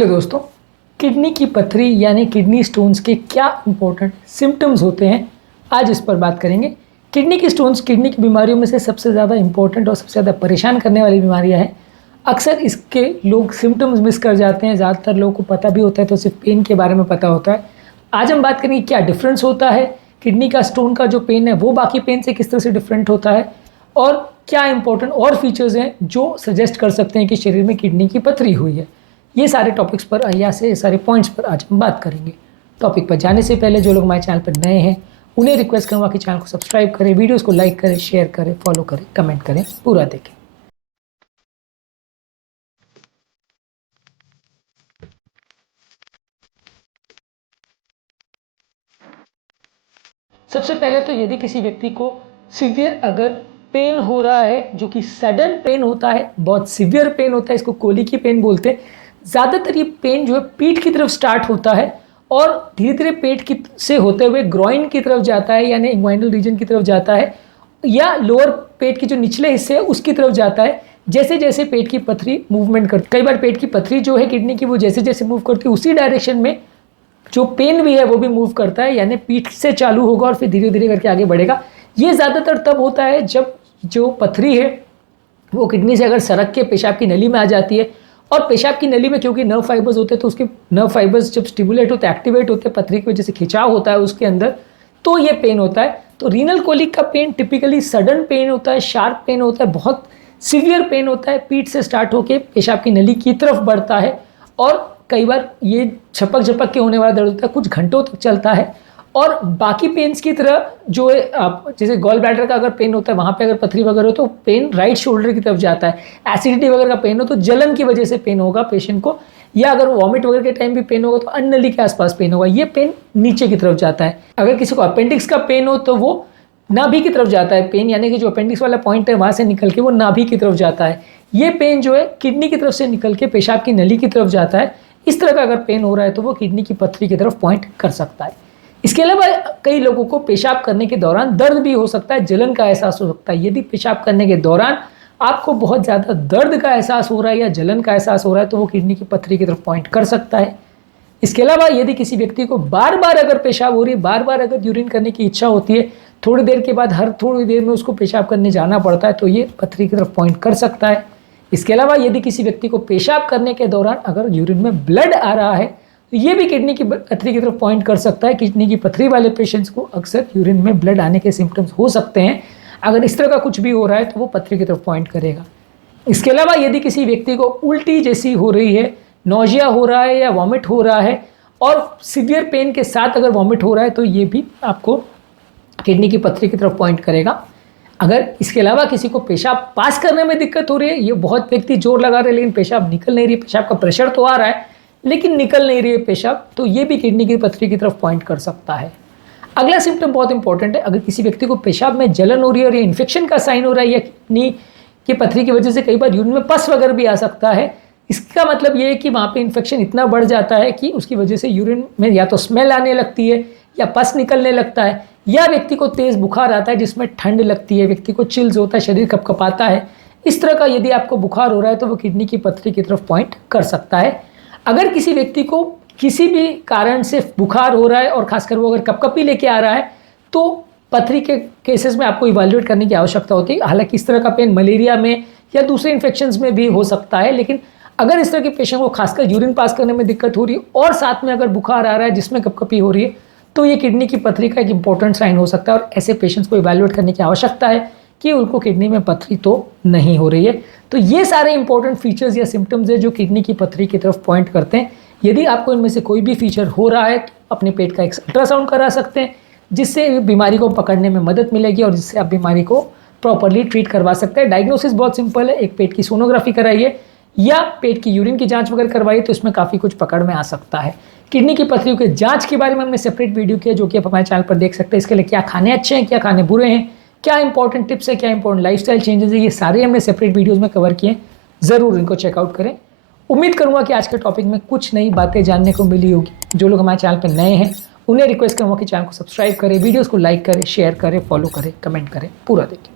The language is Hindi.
हेलो दोस्तों, किडनी की पथरी यानी किडनी स्टोन्स के क्या इंपॉर्टेंट सिम्टम्स होते हैं, आज इस पर बात करेंगे। किडनी की स्टोन्स किडनी की बीमारियों में से सबसे ज़्यादा इंपॉर्टेंट और सबसे ज़्यादा परेशान करने वाली बीमारियां हैं। अक्सर इसके लोग सिम्टम्स मिस कर जाते हैं, ज़्यादातर लोगों को पता भी होता है तो सिर्फ पेन के बारे में पता होता है। आज हम बात करेंगे क्या डिफरेंस होता है, किडनी का स्टोन का जो पेन है वो बाकी पेन से किस तरह से डिफरेंट होता है, और क्या इंपॉर्टेंट और फीचर्स हैं जो सजेस्ट कर सकते हैं कि शरीर में किडनी की पथरी हुई है। ये सारे टॉपिक्स पर या से सारे पॉइंट्स पर आज हम बात करेंगे। टॉपिक पर जाने से पहले जो लोग हमारे चैनल पर नए हैं उन्हें रिक्वेस्ट करूँगा कि चैनल को सब्सक्राइब करें, वीडियोस को लाइक करें, शेयर करें, फॉलो करें, कमेंट करें, पूरा देखें। सबसे पहले तो यदि किसी व्यक्ति को सीवियर अगर पेन हो रहा है, जो कि सडन पेन होता है, बहुत सीवियर पेन होता है, इसको कोली की पेन बोलते हैं। ज़्यादातर ये पेन जो है पीठ की तरफ स्टार्ट होता है और धीरे धीरे पेट की से होते हुए ग्रॉइन की तरफ जाता है, यानी इंग्वाइनल रीजन की तरफ जाता है, या लोअर पेट के जो निचले हिस्से है उसकी तरफ जाता है। जैसे जैसे पेट की पथरी मूवमेंट करती, कई बार पेट की पथरी जो है किडनी की, वो जैसे जैसे मूव करती है उसी डायरेक्शन में जो पेन भी है वो भी मूव करता है, यानी पीठ से चालू होगा और फिर धीरे धीरे करके आगे बढ़ेगा। ये ज़्यादातर तब होता है जब जो पथरी है वो किडनी से अगर सरक के पेशाब की नली में आ जाती है, और पेशाब की नली में क्योंकि नर्व फाइबर्स होते हैं तो उसके नर्व फाइबर्स जब स्टिमुलेट होते हैं, एक्टिवेट होते हैं, पथरी की वजह से खिंचाव होता है उसके अंदर, तो ये पेन होता है। तो रीनल कोलिक का पेन टिपिकली सडन पेन होता है, शार्प पेन होता है, बहुत सीवियर पेन होता है, पीठ से स्टार्ट होकर पेशाब की नली की तरफ बढ़ता है और कई बार ये झपक झपक के होने वाला दर्द होता है, कुछ घंटों तक चलता है। और बाकी पेन्स की तरह जो है, आप जैसे गॉल ब्लैडर का अगर पेन होता है, वहाँ पे अगर पथरी वगैरह हो तो पेन राइट शोल्डर की तरफ जाता है। एसिडिटी वगैरह का पेन हो तो जलन की वजह से पेन होगा पेशेंट को, या अगर वॉमिट वगैरह के टाइम भी पेन होगा तो अन्न नली के आसपास पेन होगा, ये पेन नीचे की तरफ जाता है। अगर किसी को अपेंडिक्स का पेन हो तो वो नाभि की तरफ जाता है पेन, यानी कि जो अपेंडिक्स वाला पॉइंट है वहाँ से निकल के वो नाभि की तरफ जाता है। ये पेन जो है किडनी की तरफ से निकल के पेशाब की नली की तरफ जाता है। इस तरह का अगर पेन हो रहा है तो वो किडनी की पथरी की तरफ पॉइंट कर सकता है। इसके अलावा कई लोगों को पेशाब करने के दौरान दर्द भी हो सकता है, जलन का एहसास हो सकता है। यदि पेशाब करने के दौरान आपको बहुत ज़्यादा दर्द का एहसास हो रहा है या जलन का एहसास हो रहा है तो वो किडनी की पथरी की तरफ पॉइंट कर सकता है। इसके अलावा यदि किसी व्यक्ति को बार बार अगर पेशाब हो रही है, बार बार अगर यूरिन करने की इच्छा होती है, थोड़ी देर के बाद हर थोड़ी देर में उसको पेशाब करने जाना पड़ता है, तो ये पथरी की तरफ पॉइंट कर सकता है। इसके अलावा यदि किसी व्यक्ति को पेशाब करने के दौरान अगर यूरिन में ब्लड आ रहा है तो ये भी किडनी की पथरी की तरफ पॉइंट कर सकता है। किडनी की पथरी वाले पेशेंट्स को अक्सर यूरिन में ब्लड आने के सिम्टम्स हो सकते हैं। अगर इस तरह का कुछ भी हो रहा है तो वो पथरी की तरफ पॉइंट करेगा। इसके अलावा यदि किसी व्यक्ति को उल्टी जैसी हो रही है, नौजिया हो रहा है या वॉमिट हो रहा है, और सीवियर पेन के साथ अगर वॉमिट हो रहा है तो ये भी आपको किडनी की पथरी की तरफ पॉइंट करेगा। अगर इसके अलावा किसी को पेशाब पास करने में दिक्कत हो रही है, ये बहुत व्यक्ति जोर लगा रहे हैं लेकिन पेशाब निकल नहीं रही, पेशाब का प्रेशर तो आ रहा है लेकिन निकल नहीं रही है पेशाब, तो ये भी किडनी की पथरी की तरफ पॉइंट कर सकता है। अगला सिम्टम बहुत इंपॉर्टेंट है। अगर किसी व्यक्ति को पेशाब में जलन हो रही है और ये इन्फेक्शन का साइन हो रहा है, या किडनी की पथरी की वजह से कई बार यूरिन में पस वगैरह भी आ सकता है, इसका मतलब ये है कि वहाँ पे इन्फेक्शन इतना बढ़ जाता है कि उसकी वजह से यूरिन में या तो स्मेल आने लगती है या पस निकलने लगता है, या व्यक्ति को तेज़ बुखार आता है जिसमें ठंड लगती है, व्यक्ति को चिल्स होता है, शरीर कपकपाता है। इस तरह का यदि आपको बुखार हो रहा है तो वो किडनी की पथरी की तरफ पॉइंट कर सकता है। अगर किसी व्यक्ति को किसी भी कारण से बुखार हो रहा है और खासकर वो अगर कपकपी लेके आ रहा है तो पथरी के केसेस में आपको इवैल्यूएट करने की आवश्यकता होती है। हालांकि इस तरह का पेन मलेरिया में या दूसरे इन्फेक्शंस में भी हो सकता है, लेकिन अगर इस तरह के पेशेंट को खासकर यूरिन पास करने में दिक्कत हो रही है और साथ में अगर बुखार आ रहा है जिसमें कपकपी हो रही है तो ये किडनी की पथरी का एक इंपॉर्टेंट साइन हो सकता है, और ऐसे पेशेंट्स को इवैल्यूएट करने की आवश्यकता है कि उनको किडनी में पथरी तो नहीं हो रही है। तो ये सारे इंपॉर्टेंट फीचर्स या सिम्टम्स है जो किडनी की पथरी की तरफ पॉइंट करते हैं। यदि आपको इनमें से कोई भी फीचर हो रहा है तो अपने पेट का एक अल्ट्रासाउंड करा सकते हैं, जिससे बीमारी को पकड़ने में मदद मिलेगी और जिससे आप बीमारी को प्रॉपरली ट्रीट करवा सकते हैं। डायग्नोसिस बहुत सिंपल है, एक पेट की सोनोग्राफी कराइए या पेट की यूरिन की जांच वगैरह करवाइए तो इसमें काफ़ी कुछ पकड़ में आ सकता है। किडनी की पथरियों के जांच के बारे में हमने सेपरेट वीडियो किया जो कि आप हमारे चैनल पर देख सकते हैं। इसके लिए क्या खाने अच्छे हैं, क्या खाने बुरे हैं, क्या इंपॉर्टेंट टिप्स है, क्या इंपॉर्टेंट लाइफस्टाइल चेंजेस है, ये सारे हमने सेपरेट वीडियोस में कवर किए। ज़रूर इनको चेकआउट करें। उम्मीद करूंगा कि आज के टॉपिक में कुछ नई बातें जानने को मिली होगी। जो लोग हमारे चैनल पर नए हैं उन्हें रिक्वेस्ट करूंगा कि चैनल को सब्सक्राइब करें, वीडियोज़ को लाइक करें, शेयर करें, फॉलो करें, कमेंट करें, पूरा देखें।